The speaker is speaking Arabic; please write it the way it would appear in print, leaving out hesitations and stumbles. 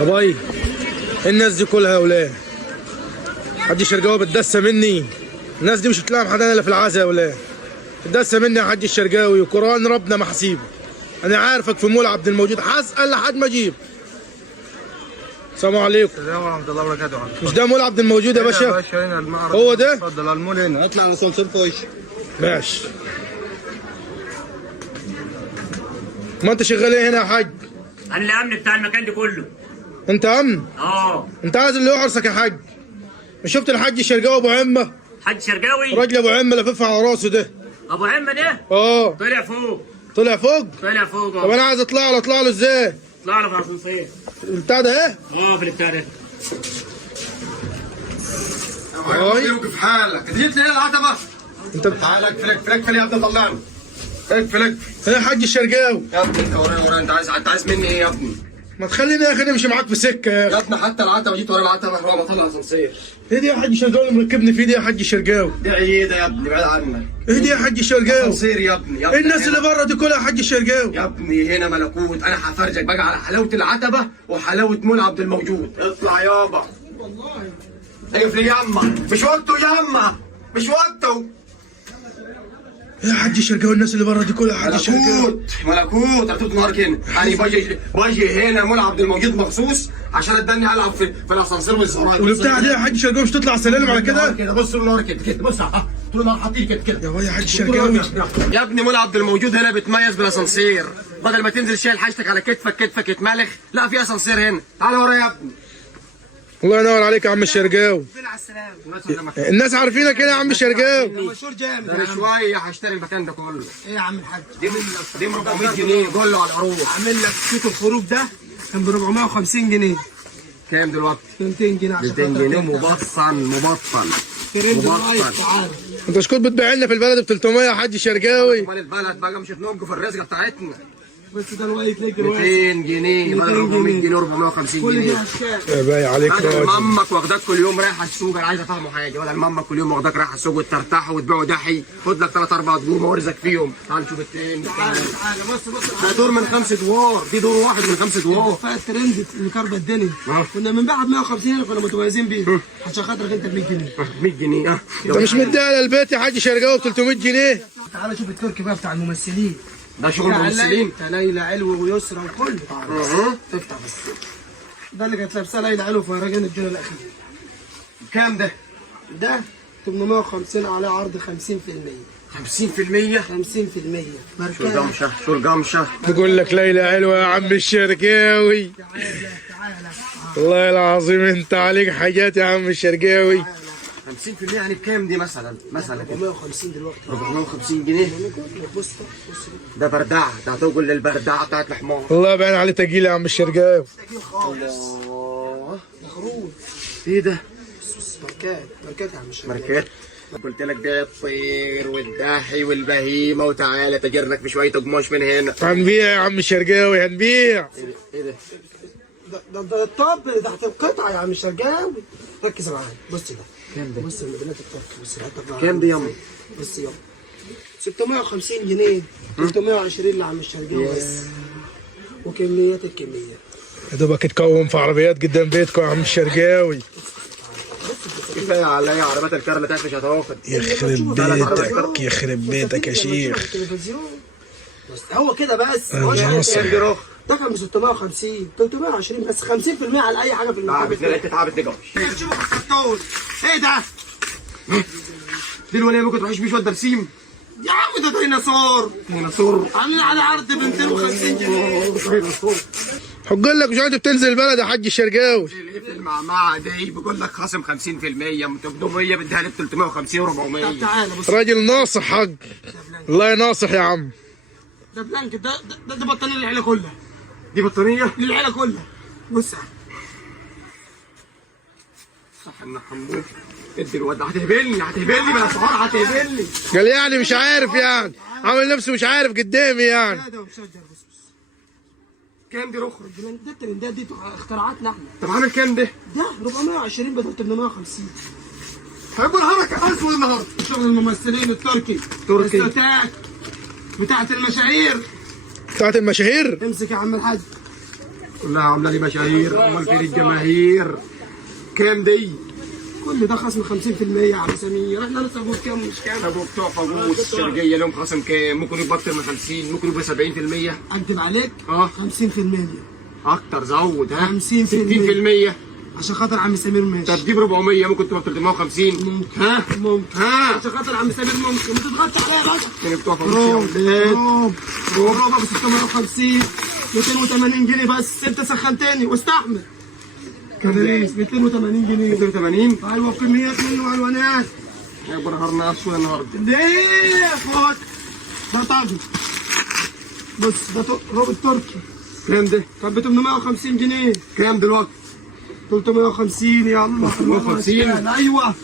يا باي الناس دي كلها يا ولاد، حاج الشرقاوي بتدسى مني. الناس دي مش هتلاقي حدا الا في العزا يا ولاد. بتدسى مني يا حاج الشرقاوي، وقران ربنا ما حسيبه. انا عارفك في مول عبد الموجود، هسال لحد ما اجيب. السلام عليكم. السلام ورحمة الله وبركاته. مش ده مول عبد الموجود يا باشا؟ يا باشا هنا المعرض. هو ده؟ اتفضل على المول هنا، اطلع على الاسانسير خش. ماشي. ما انت شغال ايه هنا يا حاج؟ انا الامن بتاع المكان ده كله. انت امن؟ اه. انت عايز اللي يحرسك يا حاج. مش شفت الحاج الشرقاوي ابو عمه؟ حاج شرقاوي؟ راجل ابو عمه لففها على راسه ده. ابو عمه ده؟ اه. طلع فوق. طلع فوق؟ طلع فوق. طب انا عايز اطلع له، اطلع له ازاي؟ طلع له في الاسانسير. البتاع ده ايه؟ اه في البتاع ده. وقف حالك، جيت لي العتبة. انت حالك فلك يا ابني، طلعني. فلك انا يا حاج الشرقاوي. يا ابني انت ورايا انت عايز مني ايه يا ابني؟ ما تخليني يا اخي نمشي معاك في سكه يا يا اخي. ابني حتى العتبة جيت ورا العتبة هو ما طلع اسانسير. ايه دي يا حاج الشرقاوي اللي مركبني فيه دي يا حاج الشرقاوي؟ دي عيدة يا ابني، بعيد عنك. ايه دي يا حاج الشرقاوي؟ اسانسير يا ابني ايه الناس اللي بره دي كلها يا حاج الشرقاوي؟ يا ابني هنا ملكوت، انا هفرجك بقى على حلاوة العتبة وحلاوة مول عبد الموجود. اطلع يابا. والله اقف لي يما، مش وقته يما، مش وقته. يا حاج الشرقاوي الناس اللي بره دي كلها يا حاج الشرقاوي. ملكوت رتبت نهارك هنا. انا باجي هنا مول عبد الموجود مخصوص عشان اتدني العب في الاسانسير والزراير. والبتاع دي يا حاج الشرقاوي مش تطلع السلالم على كده؟ بص طول النهار كده بص طول النهار حاطين كده. يا باي يا حاج الشرقاوي. يا ابني مول عبد الموجود هنا بتميز بالاسانسير، بدل ما تنزل شايل حاجتك على كتفك يتملخ، لا في اسانسير هنا. تعالى ورايا يا ابني. الله ينور عليك يا عم الشرقاوي. الناس عارفينك هنا يا عم الشرقاوي. مشهور جامد. ده شويه هشتري المكان ده كله. ايه يا عم الحاج؟ دي 400 جنيه قول له على العروض. عامل لك شيك الخروج ده كان ب 450 جنيه. كام دلوقتي؟ 200 جنيه عشان 200 جنيه مبطن. ترند لايف. تعالى انت مش كنت بتبيع لنا في البلد ب 300 يا حاج الشرقاوي؟ امال البلد بقى مش هتنقوا في الرزقه بتاعتنا. بس ده الوايت ليك 200 جنيه بدل 400 جنيه و450 كل دي جنيه. اشكال. يا باي عليك بدل راجل. مامك واخداك كل يوم رايح السوق، انا عايز افهمه حاجه، بدل مامك كل يوم واخداك رايح السوق وترتاحوا وتبيعوا دحي، خد لك 3 4 دور ورزق فيهم. تعال نشوف التاني. تعالى بص ده دور من 5 ادوار، دي دور واحد من 5 ادوار. فيها الترند اللي كربة الدنيا. كنا بنبيعها ب 150 هنا، كنا متميزين بيه عشان خاطرك انت ب 100 جنيه. 100 جنيه انت مش مديها على البيت يا حاج الشرقاوي ب 300 جنيه؟ تعالى شوف التركي بقى بتاع الممثلين. ده شغل ممثلين. ليلى علو ويسرى وكله. تفتح بس. ده اللي كانت لابساه ليلى علو في مهرجان الجنة الأخير. كام ده؟ ده 850 عليه عرض 50%. 50%؟ 50%. شو القمشه؟ شو القمشه؟ بقول لك ليلى حلوه يا عم الشرقاوي. تعالى والله العظيم انت عليك حاجات يا عم الشرقاوي. 50% يعني بكام دي مثلا؟ 450 دلوقتي. 450 جنيه؟ بص ده بردعه، ده هتقول للبردعه بتاعت الحمار. الله باين عليه تقيل يا عم الشرقاوي. الله. مخروج. ايه ده؟ ماركات يا عم الشرقاوي. ماركات؟ قلت لك ده الطير والداحي والبهيمه، وتعالى تجرنك بشويه قماش من هنا. هنبيع يا عم الشرقاوي هنبيع. ايه ده؟ ده الطب اللي تحت القطعه يا عم الشرقاوي. ركز معايا بص ده. كام ده؟ بص الموديلات التركي. بص العتبة. كام دي ياما؟ بص ياما 650 جنيه 320 لعم الشرقاوي بس. وكميات الكميات. يا دوبك تكون في عربيات قدام بيتكم يا عم الشرقاوي. كفايه عليا عربيات الكار اللي تحت مش هتاخد. يخرب بيتك يخرب بيتك يا شيخ. بس هو كده بس. ده كان ب 650 320 بس 50% على اي حاجه في المكان. انت تعبت دي قوي. شوف الخطول. ايه ده؟ دي الوليه ممكن تروحش بيه شويه درسيم. يا عم ده ديناصور. عاملين على عرض ب 250 جنيه. حق لك مش عارف بتنزل البلد يا حاج الشرقاوي. المعمعه دي بيقول لك خصم 50%، 800 بديها لك 350 و400. تعالى بص. راجل ناصح حق. الله يناصح يا عم. ده بلانك ده بطانيه للعيله كلها. دي بطانيه للعيله كلها. بص صح ان حمود ادي الواد. هتهبلني بالاسعار هتهبلني. قال يعني مش عارف يعني، عامل نفسه مش عارف قدامي يعني. ده ومشجر. بص كام دي رخر؟ ده الترندات دي اختراعاتنا احنا. طب عامل كام ده؟ ده 420 بدل 850. هيقول حركه اسود النهارده. شغل الممثلين التركي. الستات بتاعت المشاهير. بتاعت المشاهير. امسك يا عم الحاج. كلها عامله لي مشاهير، امال فين الجماهير؟ كام دي؟ كل ده خصم 50% يا عم سمير، احنا لسه بنقول كام مش كام. طب وبتوع فاجوس الشرقيه لهم خصم كام؟ ممكن يبقى اكتر من 50، ممكن يبقى 70%. اكدب عليك؟ اه 50%. اكتر، زود ها 50%. 60%. عشان خاطر عم سمير ماشي. طب جيب 400، ممكن تبقى 350. ممكن. ها ممكن. ها عشان خاطر عم سمير ممكن، ما تضغطش عليا يا باشا. كان بتوع روب فاجوس روب ب 650 280 جنيه بس، انت سخنتني واستحمل. كريس 280 جنيه. 280. ايوه بكميات منه والوانات. يا نهارنا اسود النهارده. ليه فوت؟ ده طاجن. بص ده روب التركي. كام ده؟ كان ب 850 جنيه. كام دلوقتي؟ 350 يلا. 350. ايوه